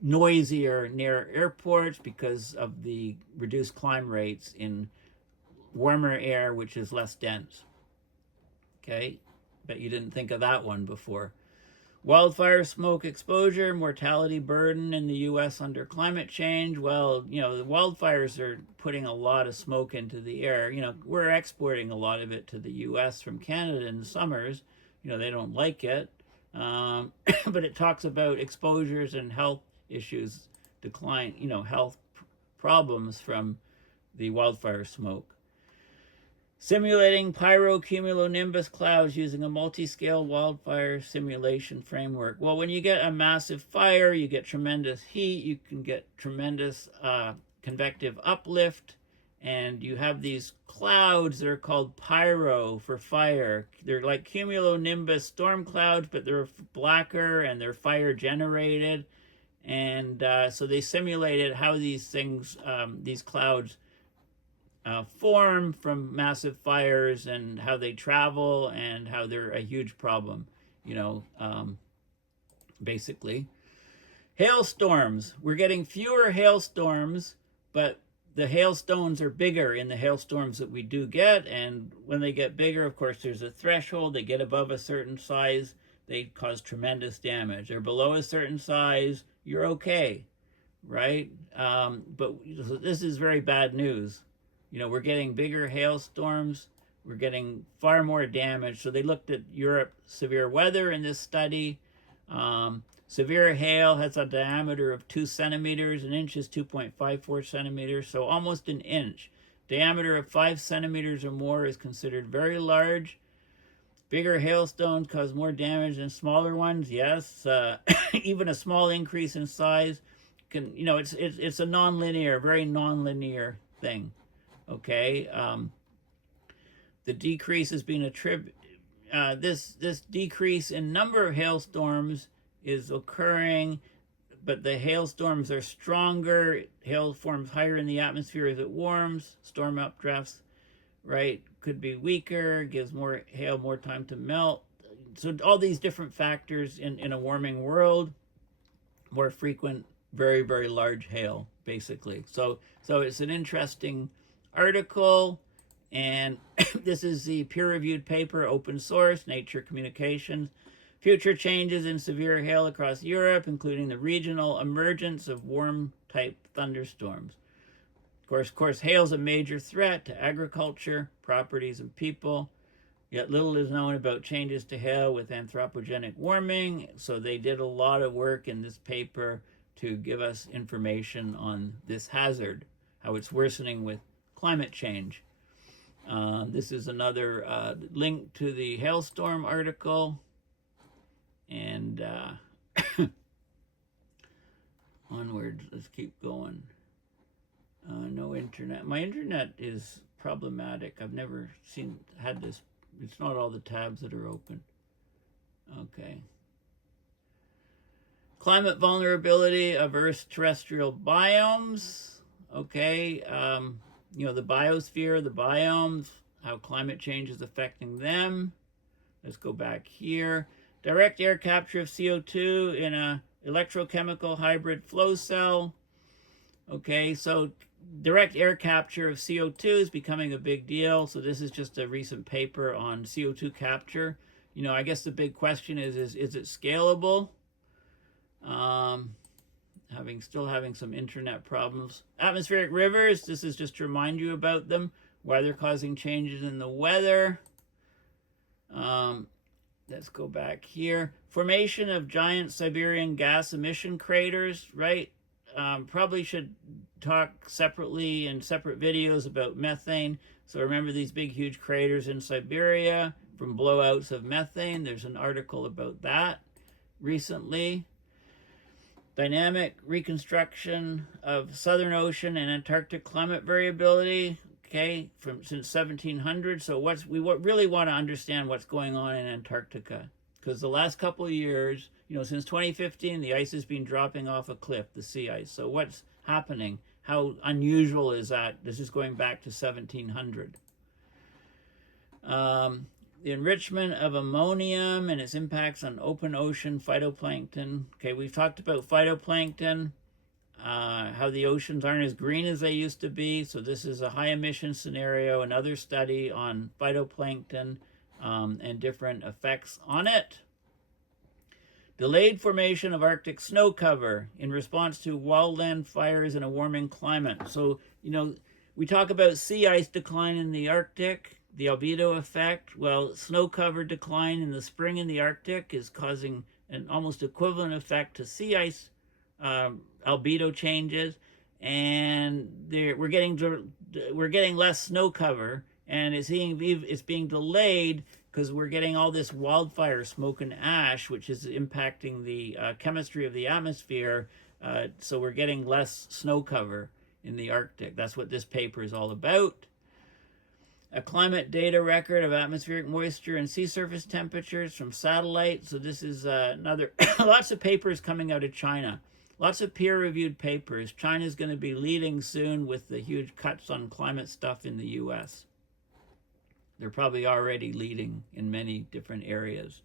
noisier near airports because of the reduced climb rates in warmer air, which is less dense. Okay, bet you didn't think of that one before. Wildfire smoke exposure, mortality burden in the U.S. under climate change. Well, the wildfires are putting a lot of smoke into the air. We're exporting a lot of it to the U.S. from Canada in the summers. They don't like it. But it talks about exposures and health issues, decline, health problems from the wildfire smoke. Simulating pyrocumulonimbus clouds using a multi-scale wildfire simulation framework. Well, when you get a massive fire, you get tremendous heat, you can get tremendous convective uplift, and you have these clouds that are called pyro for fire. They're like cumulonimbus storm clouds, but they're blacker and they're fire generated. And so they simulated how these things, these clouds form from massive fires, and how they travel, and how they're a huge problem, basically. Hailstorms. We're getting fewer hailstorms, but the hailstones are bigger in the hailstorms that we do get. And when they get bigger, of course, there's a threshold. They get above a certain size, they cause tremendous damage. They're below a certain size, you're okay, right? But this is very bad news. We're getting bigger hailstorms. We're getting far more damage. So they looked at Europe severe weather in this study. Severe hail has a diameter of 2 centimeters. An inch is 2.54 centimeters, so almost an inch. Diameter of 5 centimeters or more is considered very large. Bigger hailstones cause more damage than smaller ones. Yes, even a small increase in size can, it's a nonlinear, very nonlinear thing. Okay, the decrease has been attributed. This decrease in number of hailstorms is occurring, but the hailstorms are stronger. Hail forms higher in the atmosphere as it warms. Storm updrafts, right, could be weaker, gives more hail more time to melt. So all these different factors in a warming world, more frequent, very, very large hail, basically. So it's an interesting article, and this is the peer-reviewed paper, open source, Nature Communications. Future changes in severe hail across Europe, including the regional emergence of warm-type thunderstorms. Of course, hail is a major threat to agriculture, properties, and people. Yet little is known about changes to hail with anthropogenic warming. So they did a lot of work in this paper to give us information on this hazard, how it's worsening with climate change. This is another link to the hailstorm article. And onwards, let's keep going. No internet. My internet is problematic. I've never had this. It's not all the tabs that are open. Okay. Climate vulnerability of Earth's terrestrial biomes. Okay. The biosphere, the biomes, how climate change is affecting them. Let's go back here. Direct air capture of CO2 in a electrochemical hybrid flow cell. Okay, so direct air capture of CO2 is becoming a big deal. So this is just a recent paper on CO2 capture. I guess the big question is it scalable? Still having some internet problems. Atmospheric rivers, this is just to remind you about them, why they're causing changes in the weather. Let's go back here. Formation of giant Siberian gas emission craters, right? Probably should talk separately in separate videos about methane. So remember these big, huge craters in Siberia from blowouts of methane. There's an article about that recently. Dynamic reconstruction of Southern Ocean and Antarctic climate variability. Okay, since 1700. So we really want to understand what's going on in Antarctica, because the last couple of years, since 2015, the ice has been dropping off a cliff, the sea ice. So what's happening? How unusual is that? This is going back to 1700. The enrichment of ammonium and its impacts on open ocean phytoplankton. Okay, we've talked about phytoplankton. How the oceans aren't as green as they used to be. So this is a high emission scenario, another study on phytoplankton and different effects on it. Delayed formation of Arctic snow cover in response to wildland fires in a warming climate. So, we talk about sea ice decline in the Arctic, the albedo effect. Well, snow cover decline in the spring in the Arctic is causing an almost equivalent effect to sea ice albedo changes, and we're getting less snow cover, and it's being delayed because we're getting all this wildfire smoke and ash, which is impacting the chemistry of the atmosphere. So we're getting less snow cover in the Arctic. That's what this paper is all about. A climate data record of atmospheric moisture and sea surface temperatures from satellite. So this is another, lots of papers coming out of China. Lots of peer-reviewed papers. China's going to be leading soon with the huge cuts on climate stuff in the US. They're probably already leading in many different areas.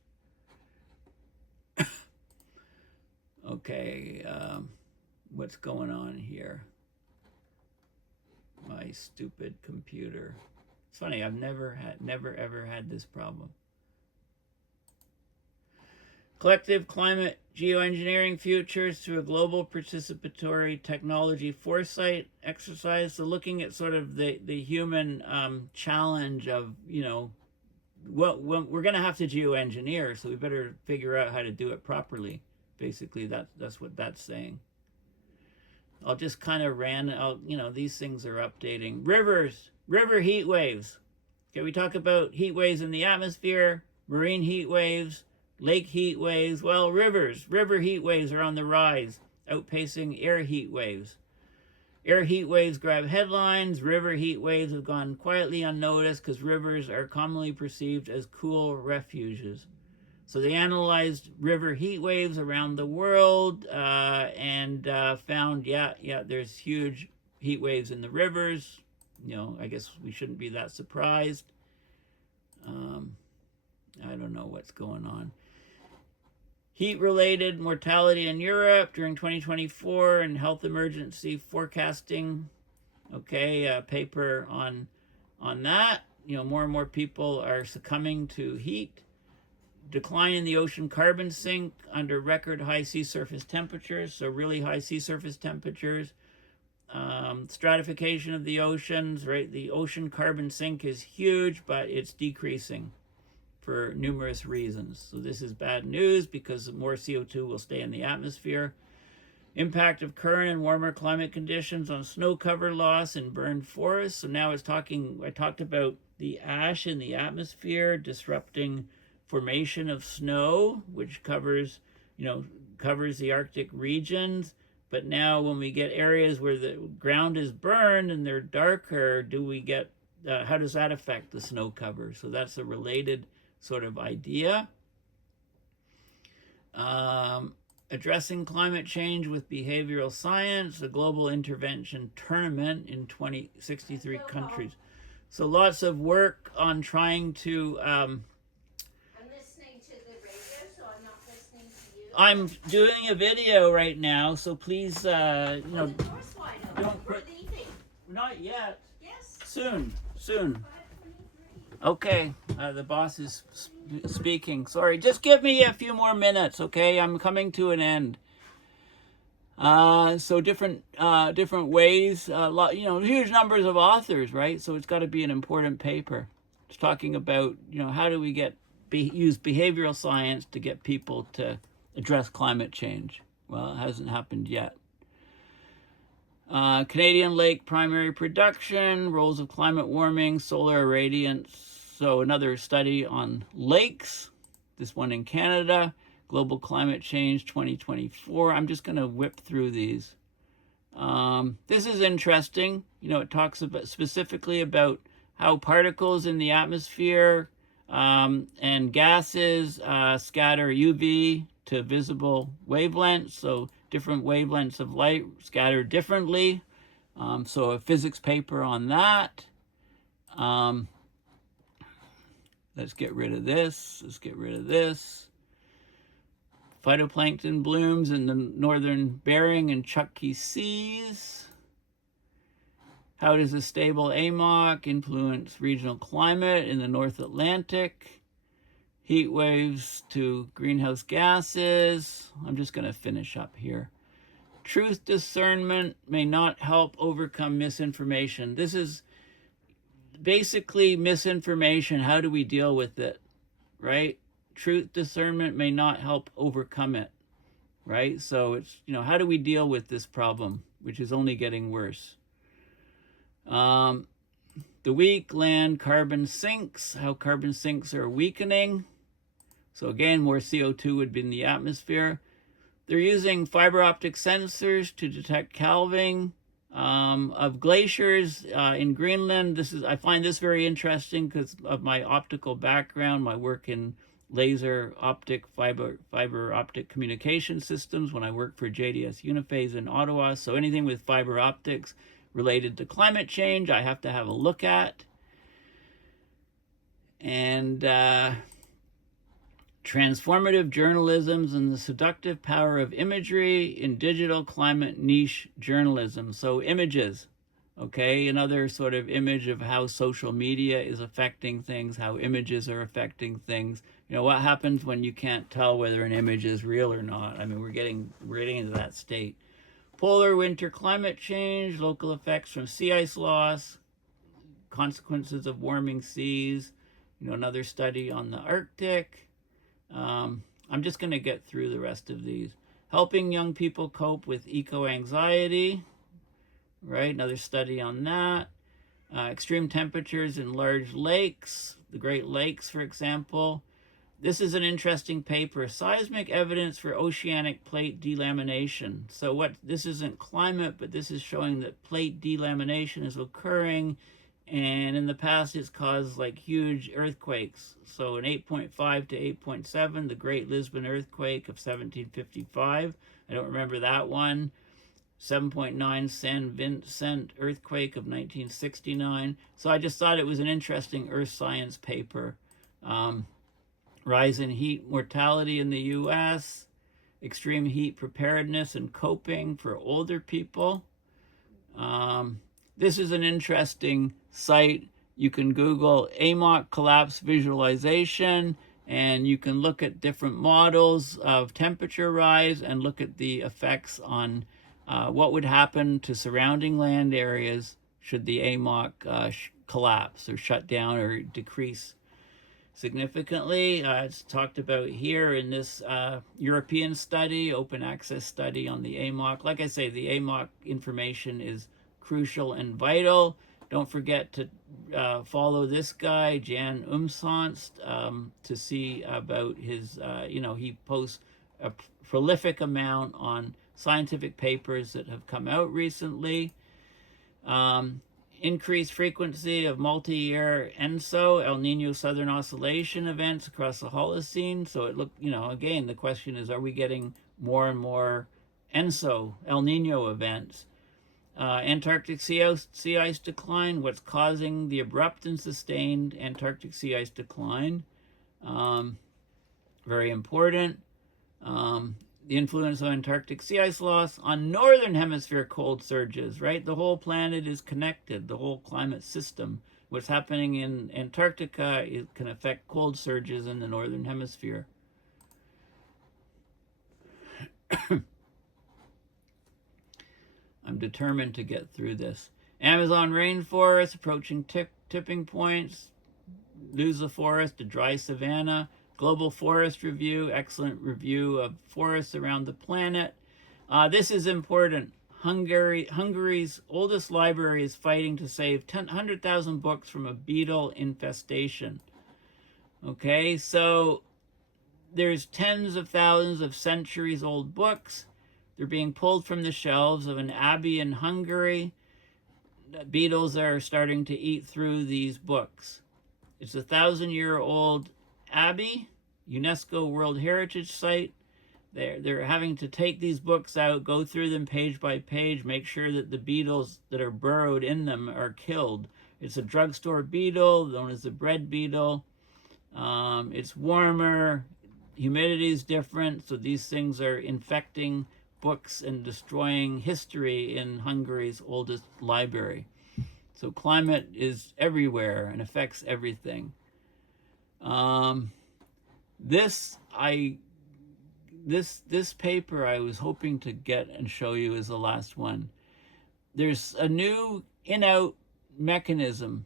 Okay, what's going on here? My stupid computer. It's funny, I've never ever had this problem. Collective climate geoengineering futures through a global participatory technology foresight exercise. So looking at sort of the human challenge of, you know, well, we're going to have to geoengineer, so we better figure out how to do it properly. Basically, that's what that's saying. I'll just kind of you know, these things are updating. River heat waves. Okay, we talk about heat waves in the atmosphere, marine heat waves, lake heat waves. Well, river heat waves are on the rise, outpacing air heat waves. Air heat waves grab headlines. River heat waves have gone quietly unnoticed because rivers are commonly perceived as cool refuges. So they analyzed river heat waves around the world and found, yeah, there's huge heat waves in the rivers. You know, I guess we shouldn't be that surprised. I don't know what's going on. Heat-related mortality in Europe during 2024 and health emergency forecasting. Okay, a paper on that. You know, more and more people are succumbing to heat. Decline in the ocean carbon sink under record high sea surface temperatures, so really high sea surface temperatures. Stratification of the oceans, right? The ocean carbon sink is huge, but it's decreasing for numerous reasons. So this is bad news because more CO2 will stay in the atmosphere. Impact of current and warmer climate conditions on snow cover loss and burned forests. So now I talked about the ash in the atmosphere disrupting formation of snow, which covers the Arctic regions. But now when we get areas where the ground is burned and they're darker, how does that affect the snow cover? So that's a related sort of idea. Addressing climate change with behavioral science, a global intervention tournament in 63 countries. So lots of work on trying to... I'm listening to the radio, so I'm not listening to you. I'm doing a video right now, so please, Of course, why not? Don't We're put- leaving. Not yet. Yes. Soon. 5:23. Okay, the boss is speaking. Sorry, just give me a few more minutes, okay? I'm coming to an end. So different ways, huge numbers of authors, right? So it's got to be an important paper. It's talking about, how do we use behavioral science to get people to address climate change? Well, it hasn't happened yet. Canadian lake primary production, roles of climate warming, solar irradiance. So another study on lakes, this one in Canada, global climate change 2024. I'm just going to whip through these. This is interesting. It talks specifically about how particles in the atmosphere and gases scatter UV to visible wavelengths. So different wavelengths of light scatter differently. So a physics paper on that. Let's get rid of this. Phytoplankton blooms in the northern Bering and Chukchi Seas. How does a stable AMOC influence regional climate in the North Atlantic? Heat waves to greenhouse gases. I'm just going to finish up here. Truth discernment may not help overcome misinformation. This is basically misinformation. How do we deal with it, right? Truth discernment may not help overcome it, right? So it's, how do we deal with this problem, which is only getting worse? The weak land carbon sinks, how carbon sinks are weakening. So again, more CO2 would be in the atmosphere. They're using fiber optic sensors to detect calving of glaciers in Greenland. I find this very interesting because of my optical background, my work in laser optic fiber optic communication systems when I worked for JDS Uniphase in Ottawa. So anything with fiber optics related to climate change, I have to have a look at. And transformative journalisms and the seductive power of imagery in digital climate niche journalism. So images, okay, another sort of image of how social media is affecting things, how images are affecting things. You know, what happens when you can't tell whether an image is real or not? I mean, we're getting into that state. Polar winter climate change, local effects from sea ice loss, consequences of warming seas, you know, another study on the Arctic. I'm just going to get through the rest of these. Helping young people cope with eco-anxiety, right? Another study on that. Extreme temperatures in large lakes, the Great Lakes, for example. This is an interesting paper, seismic evidence for oceanic plate delamination. So what, this isn't climate, but this is showing that plate delamination is occurring, and in the past it's caused like huge earthquakes. So in 8.5 to 8.7, the Great Lisbon earthquake of 1755, I don't remember that one. 7.9 San Vincent earthquake of 1969. So I just thought it was an interesting earth science paper. Rise in heat mortality in the U.S., extreme heat preparedness and coping for older people. This is an interesting site. You can Google AMOC collapse visualization, and you can look at different models of temperature rise and look at the effects on what would happen to surrounding land areas should the AMOC collapse or shut down or decrease significantly. It's talked about here in this European study, open access study on the AMOC. Like I say, the AMOC information is crucial and vital. Don't forget to follow this guy, Jan Umsonst, to see about his, you know, he posts a prolific amount on scientific papers that have come out recently. Increased frequency of multi-year ENSO, El Nino Southern Oscillation events across the Holocene. So it looked, you know, again, the question is, are we getting more and more ENSO, El Nino events? Antarctic sea ice decline, what's causing the abrupt and sustained Antarctic sea ice decline? Very important. The influence of Antarctic sea ice loss on northern hemisphere cold surges, right? The whole planet is connected, the whole climate system. What's happening in Antarctica, it can affect cold surges in the northern hemisphere. I'm determined to get through this. Amazon rainforest approaching tipping points. Lose the forest to dry savanna. Global Forest Review, excellent review of forests around the planet. This is important. Hungary's oldest library is fighting to save 100,000 books from a beetle infestation. Okay, so there's tens of thousands of centuries-old books. They're being pulled from the shelves of an abbey in Hungary. Beetles are starting to eat through these books. It's a 1,000-year-old abbey, UNESCO World Heritage Site. They're having to take these books out, go through them page by page, make sure that the beetles that are burrowed in them are killed. It's a drugstore beetle known as the bread beetle. It's warmer, humidity is different, so these things are infecting books and destroying history in Hungary's oldest library. So climate is everywhere and affects everything. This paper I was hoping to get and show you is the last one. There's a new in-out mechanism.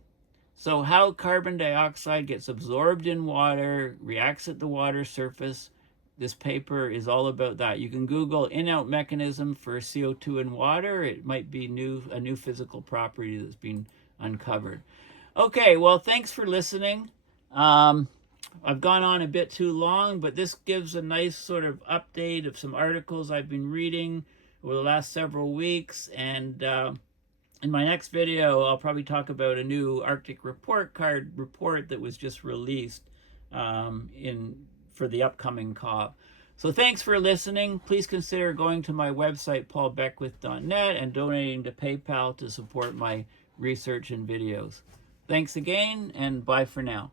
So how carbon dioxide gets absorbed in water, reacts at the water surface. This paper is all about that. You can Google in-out mechanism for CO2 in water. It might be a new physical property that's been uncovered. Okay, well, thanks for listening. I've gone on a bit too long, but this gives a nice sort of update of some articles I've been reading over the last several weeks. And in my next video, I'll probably talk about a new Arctic report card report that was just released in for the upcoming COP. So thanks for listening. Please consider going to my website, paulbeckwith.net, and donating to PayPal to support my research and videos. Thanks again, and bye for now.